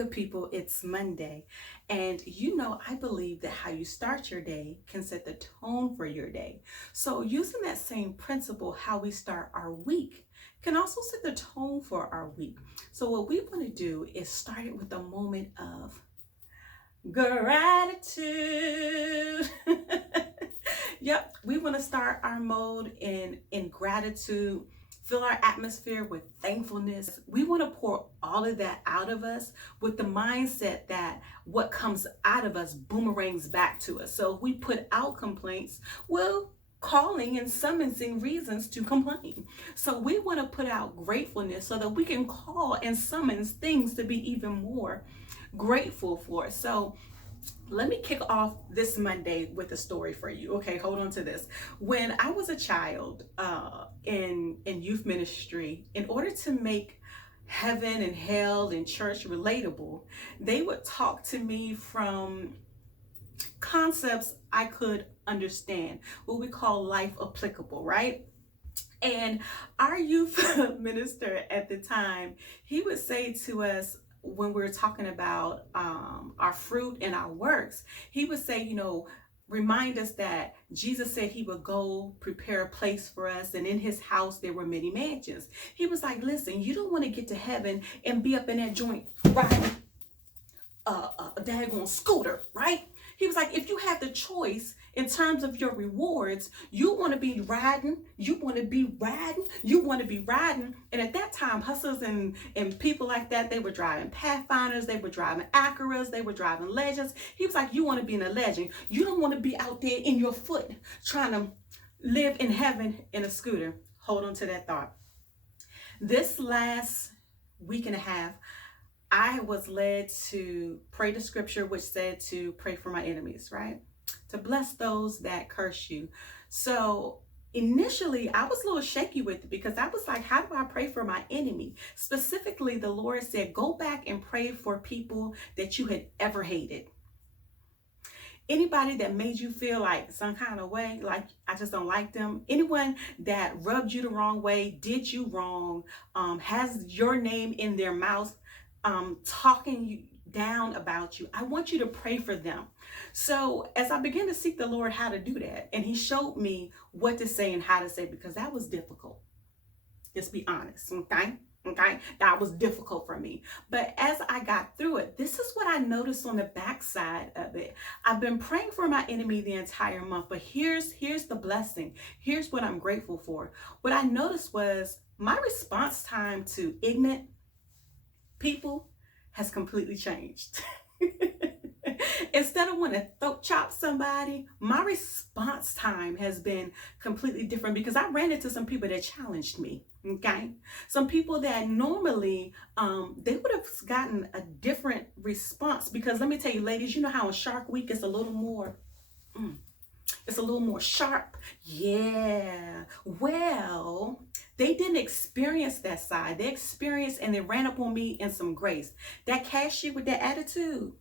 good people, it's Monday. And I believe that how you start your day can set the tone for your day. So, using that same principle, how we start our week can also set the tone for our week. So, what we want to do is start it with a moment of gratitude. Yep, we want to start our mode in gratitude, fill our atmosphere with thankfulness. We want to pour all of that out of us with the mindset that what comes out of us boomerangs back to us. So if we put out complaints, well, calling and summoning reasons to complain. So we want to put out gratefulness so that we can call and summons things to be even more grateful for. So let me kick off this Monday with a story for you. Okay, hold on to this. When I was a child in youth ministry, in order to make heaven and hell and church relatable, they would talk to me from concepts I could understand, what we call life applicable, right? And our youth minister at the time, he would say to us, when we were talking about our fruit and our works, he would say, remind us that Jesus said he would go prepare a place for us, and in his house there were many mansions. He was like, listen, you don't want to get to heaven and be up in that joint riding a daggone scooter, right? He was like, if you have the choice in terms of your rewards, you want to be riding, And at that time, hustlers and people like that, they were driving Pathfinders, they were driving Acuras, they were driving Legends. He was like, you want to be in a Legend. You don't want to be out there in your foot trying to live in heaven in a scooter. Hold on to that thought. This last week and a half, I was led to pray the scripture which said to pray for my enemies, right? To bless those that curse you. So initially, I was a little shaky with it because I was like, how do I pray for my enemy? Specifically, the Lord said, go back and pray for people that you had ever hated. Anybody that made you feel like some kind of way, like I just don't like them. Anyone that rubbed you the wrong way, did you wrong, has your name in their mouth, talking you down about you. I want you to pray for them. So as I began to seek the Lord how to do that, and he showed me what to say and how to say, because that was difficult. Just be honest, okay? That was difficult for me. But as I got through it, this is what I noticed on the backside of it. I've been praying for my enemy the entire month, but here's the blessing. Here's what I'm grateful for. What I noticed was my response time to ignorant people has completely changed. Instead of wanting to throat chop somebody, my response time has been completely different because I ran into some people that challenged me. Okay, some people that normally they would have gotten a different response, because let me tell you, ladies, you know how on Shark Week it's a little more sharp. Yeah. Well, they didn't experience that side. They experienced and they ran up on me in some grace. That cashier with that attitude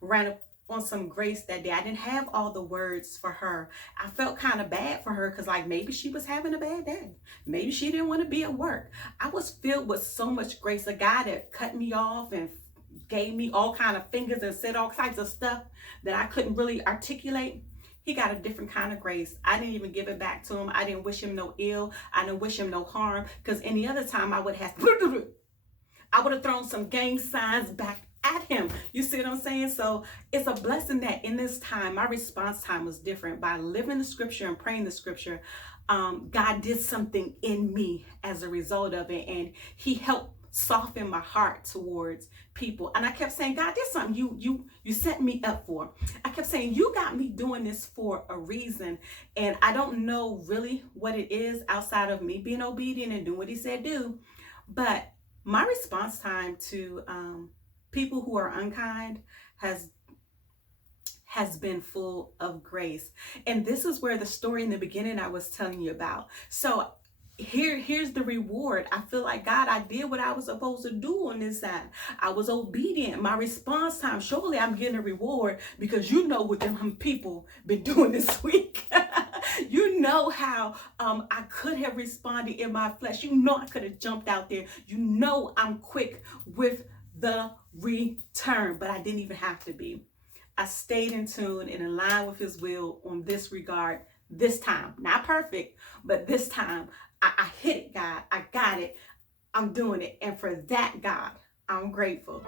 ran up on some grace that day. I didn't have all the words for her. I felt kind of bad for her because maybe she was having a bad day. Maybe she didn't want to be at work. I was filled with so much grace. A guy that cut me off and gave me all kind of fingers and said all kinds of stuff that I couldn't really articulate. He got a different kind of grace. I didn't even give it back to him. I didn't wish him no ill. I didn't wish him no harm, because any other time I would have thrown some gang signs back at him. You see what I'm saying? So it's a blessing that in this time, my response time was different. By living the scripture and praying the scripture, God did something in me as a result of it. And he helped soften my heart towards people. And I kept saying, God, there's something you set me up for. I kept saying, you got me doing this for a reason. And I don't know really what it is outside of me being obedient and doing what he said do. But my response time to people who are unkind has been full of grace. And this is where the story in the beginning I was telling you about. So here's the reward. I feel like, God, I did what I was supposed to do on this side. I was obedient. My response time, surely I'm getting a reward, because you know what them people been doing this week. You know how I could have responded in my flesh. You know I could have jumped out there. You know I'm quick with the return. But I didn't even have to be. I stayed in tune and in line with his will on this regard this time. Not perfect, but this time I hit it, God. I got it. I'm doing it. And for that, God, I'm grateful.